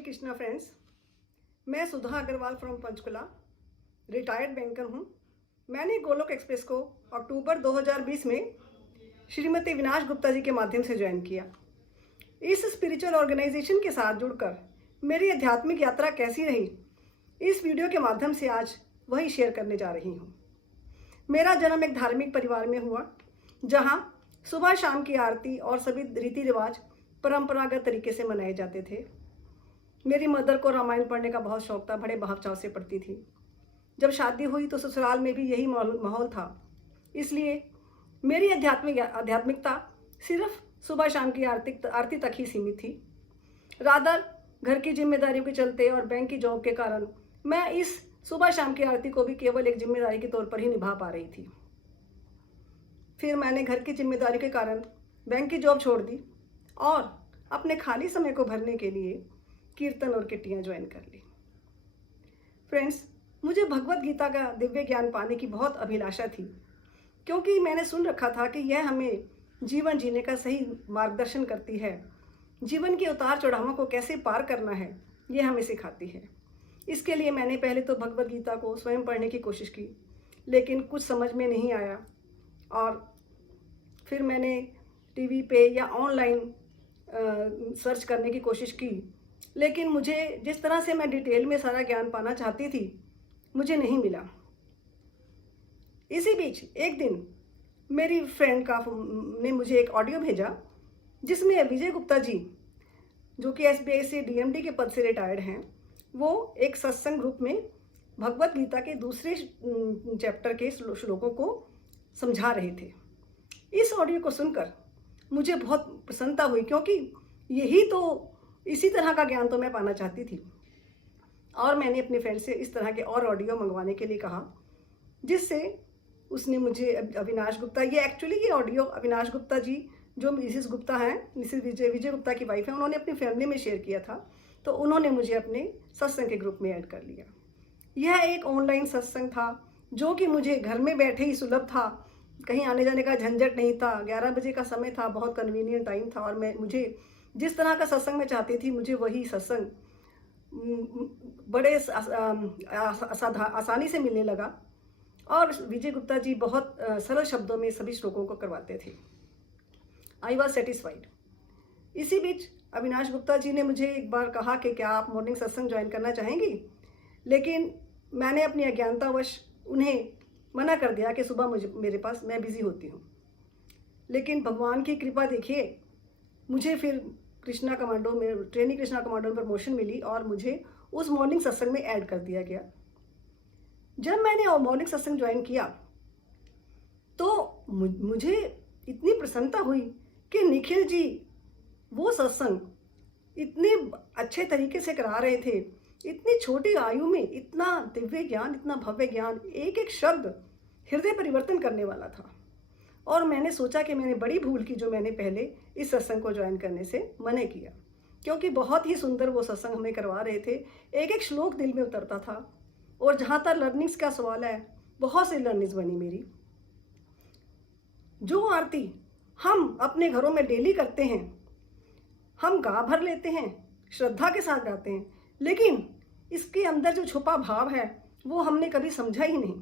Shri Krishna friends. मैं Sudha Agarwal from Panchkula retired banker हूँ। मैंने गोलोक एक्सप्रेस को अक्टूबर 2020 में श्रीमती विनाश गुप्ता जी के माध्यम से ज्वाइन किया। इस स्पिरिचुअल ऑर्गेनाइजेशन के साथ जुड़कर मेरी आध्यात्मिक यात्रा कैसी रही, इस वीडियो के माध्यम से आज वही शेयर करने जा रही हूँ। मेरा जन्म एक धार्मिक परिवार में हुआ, जहाँ सुबह शाम की आरती और सभी रीति रिवाज परंपरागत तरीके से मनाए जाते थे। मेरी मदर को रामायण पढ़ने का बहुत शौक था, बड़े भाव चाव से पढ़ती थी। जब शादी हुई तो ससुराल में भी यही माहौल था, इसलिए मेरी आध्यात्मिकता सिर्फ सुबह शाम की आरती तक ही सीमित थी। रादर घर की जिम्मेदारियों के चलते और बैंक की जॉब के कारण मैं इस सुबह शाम की आरती को भी केवल एक जिम्मेदारी के तौर पर ही निभा पा रही थी। फिर मैंने घर की जिम्मेदारी के कारण बैंक की जॉब छोड़ दी और अपने खाली समय को भरने के लिए कीर्तन और किट्टियाँ ज्वाइन कर ली। फ्रेंड्स, मुझे भगवत गीता का दिव्य ज्ञान पाने की बहुत अभिलाषा थी, क्योंकि मैंने सुन रखा था कि यह हमें जीवन जीने का सही मार्गदर्शन करती है। जीवन के उतार चढ़ावों को कैसे पार करना है, यह हमें सिखाती है। इसके लिए मैंने पहले तो भगवत गीता को स्वयं पढ़ने की कोशिश की, लेकिन कुछ समझ में नहीं आया। और फिर मैंने टीवी पे या ऑनलाइन सर्च करने की कोशिश की, लेकिन मुझे जिस तरह से मैं डिटेल में सारा ज्ञान पाना चाहती थी, मुझे नहीं मिला। इसी बीच एक दिन मेरी फ्रेंड ने मुझे एक ऑडियो भेजा, जिसमें विजय गुप्ता जी, जो कि SBI से DMD के पद से रिटायर्ड हैं, वो एक सत्संग ग्रुप में भगवत गीता के दूसरे चैप्टर के श्लोकों को समझा रहे थे। इस ऑडियो को सुनकर मुझे बहुत प्रसन्नता हुई, क्योंकि इसी तरह का ज्ञान तो मैं पाना चाहती थी। और मैंने अपने फ्रेंड से इस तरह के और ऑडियो मंगवाने के लिए कहा, जिससे उसने मुझे अविनाश गुप्ता, ये ऑडियो अविनाश गुप्ता जी जो मिसिस गुप्ता हैं, मिसिस विजय गुप्ता की वाइफ है, उन्होंने अपनी फैमिली में शेयर किया था। तो उन्होंने मुझे अपने सत्संग के ग्रुप में ऐड कर लिया। यह एक ऑनलाइन सत्संग था, जो कि मुझे घर में बैठे ही सुलभ था। कहीं आने जाने का झंझट नहीं था। 11 बजे का समय था, बहुत कन्वीनियंट टाइम था। और मुझे जिस तरह का सत्संग मैं चाहती थी, मुझे वही सत्संग बड़े आसानी से मिलने लगा। और विजय गुप्ता जी बहुत सरल शब्दों में सभी श्लोकों को करवाते थे। I was satisfied. इसी बीच अविनाश गुप्ता जी ने मुझे एक बार कहा कि क्या आप मॉर्निंग सत्संग ज्वाइन करना चाहेंगी, लेकिन मैंने अपनी अज्ञानतावश उन्हें मना कर दिया कि सुबह मैं बिज़ी होती हूँ। लेकिन भगवान की कृपा देखिए, मुझे फिर ट्रेनिंग कृष्णा कमांडो में प्रमोशन मिली और मुझे उस मॉर्निंग सत्संग में ऐड कर दिया गया। जब मैंने मॉर्निंग सत्संग ज्वाइन किया तो मुझे इतनी प्रसन्नता हुई कि निखिल जी वो सत्संग इतने अच्छे तरीके से करा रहे थे। इतनी छोटी आयु में इतना दिव्य ज्ञान, इतना भव्य ज्ञान, एक एक शब्द हृदय परिवर्तन करने वाला था। और मैंने सोचा कि मैंने बड़ी भूल की जो मैंने पहले इस सत्संग को ज्वाइन करने से मना किया, क्योंकि बहुत ही सुंदर वो सत्संग हमें करवा रहे थे। एक एक श्लोक दिल में उतरता था। और जहाँ तक लर्निंग्स का सवाल है, बहुत सी लर्निंग्स बनी मेरी। जो आरती हम अपने घरों में डेली करते हैं, हम गा भर लेते हैं, श्रद्धा के साथ गाते हैं, लेकिन इसके अंदर जो छुपा भाव है वो हमने कभी समझा ही नहीं।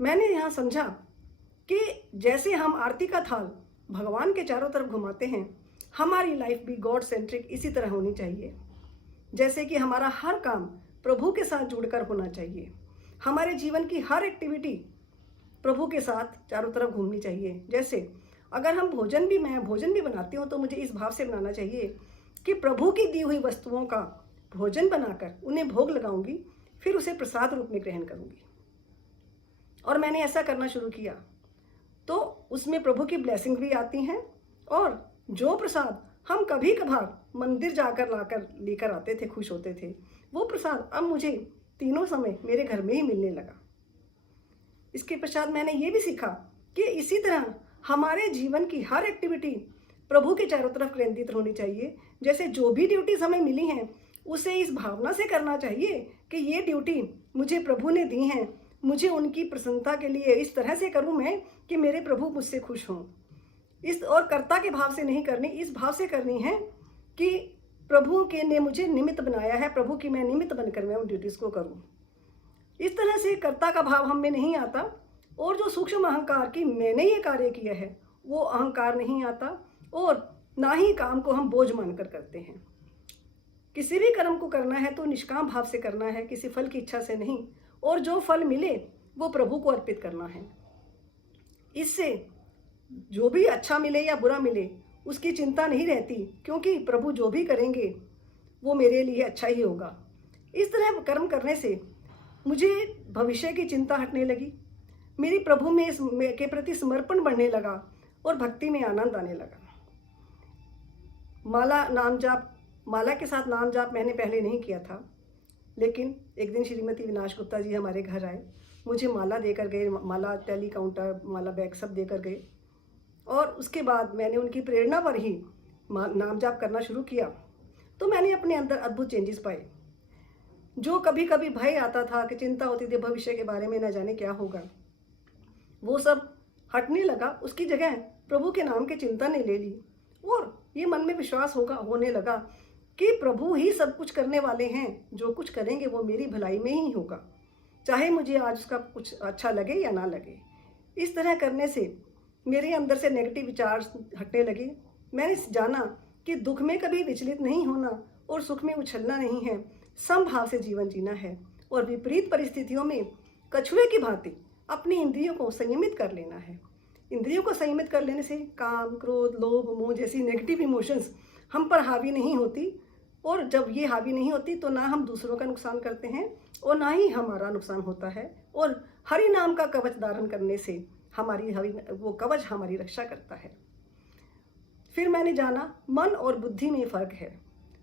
मैंने यहाँ समझा कि जैसे हम आरती का थाल भगवान के चारों तरफ घुमाते हैं, हमारी लाइफ भी गॉड सेंट्रिक इसी तरह होनी चाहिए। जैसे कि हमारा हर काम प्रभु के साथ जुड़कर होना चाहिए। हमारे जीवन की हर एक्टिविटी प्रभु के साथ चारों तरफ घूमनी चाहिए। जैसे अगर मैं भोजन भी बनाती हूँ, तो मुझे इस भाव से बनाना चाहिए कि प्रभु की दी हुई वस्तुओं का भोजन बनाकर उन्हें भोग लगाऊंगी, फिर उसे प्रसाद रूप में ग्रहण करूंगी। और मैंने ऐसा करना शुरू किया, तो उसमें प्रभु की ब्लेसिंग भी आती हैं। और जो प्रसाद हम कभी कभार मंदिर जाकर लेकर आते थे, खुश होते थे, वो प्रसाद अब मुझे तीनों समय मेरे घर में ही मिलने लगा। इसके पश्चात मैंने ये भी सीखा कि इसी तरह हमारे जीवन की हर एक्टिविटी प्रभु के चारों तरफ केंद्रित होनी चाहिए। जैसे जो भी ड्यूटीज हमें मिली हैं, उसे इस भावना से करना चाहिए कि ये ड्यूटी मुझे प्रभु ने दी हैं, मुझे उनकी प्रसन्नता के लिए इस तरह से करूं मैं कि मेरे प्रभु मुझसे खुश हों। और कर्ता के भाव से नहीं करनी, इस भाव से करनी है कि प्रभु के ने मुझे निमित्त बनाया है, प्रभु की मैं निमित्त बनकर मैं उन ड्यूटीज़ को करूं। इस तरह से कर्ता का भाव हम में नहीं आता, और जो सूक्ष्म अहंकार कि मैंने ये कार्य किया है वो अहंकार नहीं आता, और ना ही काम को हम बोझ मानकर करते हैं। किसी भी कर्म को करना है तो निष्काम भाव से करना है, किसी फल की इच्छा से नहीं, और जो फल मिले वो प्रभु को अर्पित करना है। इससे जो भी अच्छा मिले या बुरा मिले उसकी चिंता नहीं रहती, क्योंकि प्रभु जो भी करेंगे वो मेरे लिए अच्छा ही होगा। इस तरह कर्म करने से मुझे भविष्य की चिंता हटने लगी, मेरी प्रभु में के प्रति समर्पण बढ़ने लगा और भक्ति में आनंद आने लगा। माला के साथ नाम जाप मैंने पहले नहीं किया था, लेकिन एक दिन श्रीमती विनाश गुप्ता जी हमारे घर आए, मुझे माला देकर गए, माला टेली काउंटर, माला बैग सब देकर गए, और उसके बाद मैंने उनकी प्रेरणा पर ही नाम जाप करना शुरू किया। तो मैंने अपने अंदर अद्भुत चेंजेस पाए। जो कभी कभी भय आता था कि चिंता होती थी भविष्य के बारे में, न जाने क्या होगा, वो सब हटने लगा। उसकी जगह प्रभु के नाम की चिंता ने ले ली, और ये मन में विश्वास होने लगा कि प्रभु ही सब कुछ करने वाले हैं, जो कुछ करेंगे वो मेरी भलाई में ही होगा, चाहे मुझे आज उसका कुछ अच्छा लगे या ना लगे। इस तरह करने से मेरे अंदर से नेगेटिव विचार हटने लगे। मैंने जाना कि दुख में कभी विचलित नहीं होना और सुख में उछलना नहीं है, समभाव से जीवन जीना है, और विपरीत परिस्थितियों में कछुए की भांति अपनी इंद्रियों को संयमित कर लेना है। इंद्रियों को संयमित कर लेने से काम, क्रोध, लोभ, मोह जैसी नेगेटिव इमोशंस हम पर हावी नहीं होती, और जब ये हावी नहीं होती तो ना हम दूसरों का नुकसान करते हैं और ना ही हमारा नुकसान होता है। और हरि नाम का कवच धारण करने से वो कवच हमारी रक्षा करता है। फिर मैंने जाना मन और बुद्धि में फ़र्क है।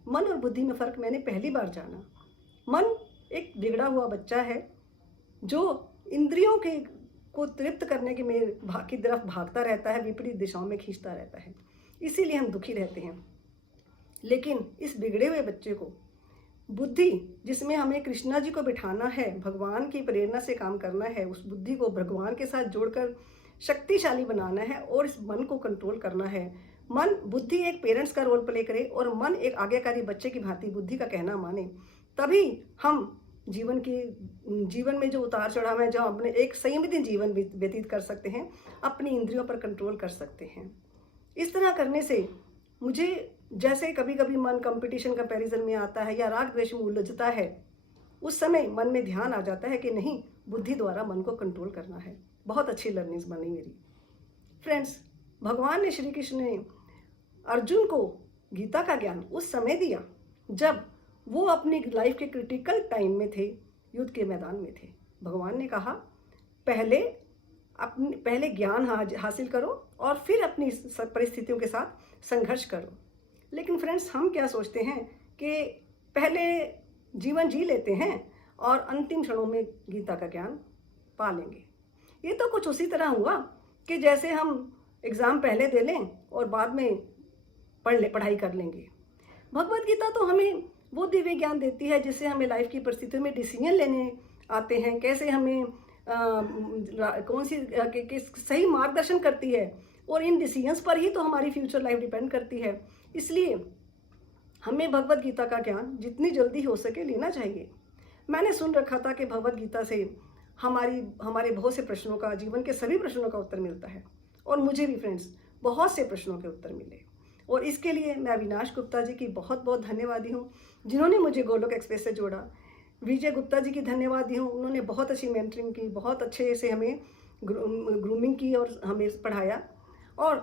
मन और बुद्धि में फ़र्क मैंने पहली बार जाना। मन एक बिगड़ा हुआ बच्चा है जो इंद्रियों के को तृप्त करने की की तरफ भागता रहता है, विपरीत दिशाओं में खींचता रहता है, इसीलिए हम दुखी रहते हैं। लेकिन इस बिगड़े हुए बच्चे को बुद्धि, जिसमें हमें कृष्णा जी को बिठाना है, भगवान की प्रेरणा से काम करना है, उस बुद्धि को भगवान के साथ जोड़कर शक्तिशाली बनाना है और इस मन को कंट्रोल करना है। बुद्धि एक पेरेंट्स का रोल प्ले करे और मन एक आज्ञाकारी बच्चे की भांति बुद्धि का कहना माने, तभी हम जीवन में जो उतार चढ़ाव है, जहाँ अपने एक संयमित जीवन व्यतीत कर सकते हैं, अपनी इंद्रियों पर कंट्रोल कर सकते हैं। इस तरह करने से मुझे, जैसे कभी कभी मन कंपटीशन कंपैरिजन में आता है या राग द्वेष में उलझता है, उस समय मन में ध्यान आ जाता है कि नहीं, बुद्धि द्वारा मन को कंट्रोल करना है। बहुत अच्छी लर्निंग्स बनी मेरी। फ्रेंड्स, भगवान ने, श्री कृष्ण ने अर्जुन को गीता का ज्ञान उस समय दिया जब वो अपनी लाइफ के क्रिटिकल टाइम में थे, युद्ध के मैदान में थे। भगवान ने कहा पहले ज्ञान हासिल करो और फिर अपनी परिस्थितियों के साथ संघर्ष करो। लेकिन फ्रेंड्स, हम क्या सोचते हैं कि पहले जीवन जी लेते हैं और अंतिम क्षणों में गीता का ज्ञान पा लेंगे। ये तो कुछ उसी तरह हुआ कि जैसे हम एग्ज़ाम पहले दे लें और बाद में पढ़ाई कर लेंगे। भगवत गीता तो हमें वो दिव्य ज्ञान देती है जिससे हमें लाइफ की परिस्थितियों में डिसीजन लेने आते हैं, कैसे हमें कौन सी सही मार्गदर्शन करती है, और इन डिसीजंस पर ही तो हमारी फ्यूचर लाइफ डिपेंड करती है। इसलिए हमें भगवत गीता का ज्ञान जितनी जल्दी हो सके लेना चाहिए। मैंने सुन रखा था कि भगवत गीता से हमारे बहुत से प्रश्नों का, जीवन के सभी प्रश्नों का उत्तर मिलता है, और मुझे भी फ्रेंड्स बहुत से प्रश्नों के उत्तर मिले, और इसके लिए मैं अविनाश गुप्ता जी की बहुत बहुत धन्यवादी हूँ जिन्होंने मुझे गोलोक एक्सप्रेस से जोड़ा। विजय गुप्ता जी की धन्यवादी हूँ, उन्होंने बहुत अच्छी मेंटरिंग की, बहुत अच्छे से हमें ग्रूमिंग की और हमें पढ़ाया। और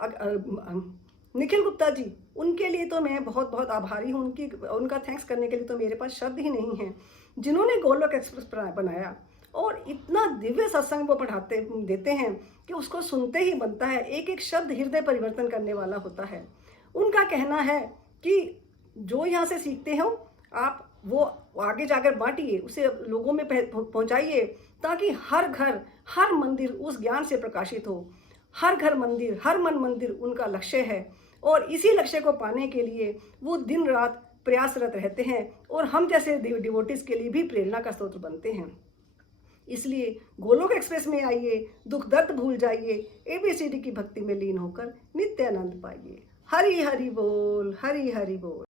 निखिल गुप्ता जी, उनके लिए तो मैं बहुत बहुत आभारी हूँ। उनका थैंक्स करने के लिए तो मेरे पास शब्द ही नहीं हैं, जिन्होंने गोलोक एक्सप्रेस बनाया और इतना दिव्य सत्संग वो देते हैं कि उसको सुनते ही बनता है। एक एक शब्द हृदय परिवर्तन करने वाला होता है। उनका कहना है कि जो यहाँ से सीखते हो आप वो आगे जाकर बांटिए, उसे लोगों में पहुँचाइए, ताकि हर घर, हर मंदिर उस ज्ञान से प्रकाशित हो। हर घर मंदिर, हर मन मंदिर उनका लक्ष्य है, और इसी लक्ष्य को पाने के लिए वो दिन रात प्रयासरत रहते हैं, और हम जैसे डिवोटीज के लिए भी प्रेरणा का स्रोत बनते हैं। इसलिए गोलोक एक्सप्रेस में आइए, दुख दर्द भूल जाइए, ABCD की भक्ति में लीन होकर नित्य आनंद पाइए। हरि हरि बोल, हरि हरि बोल।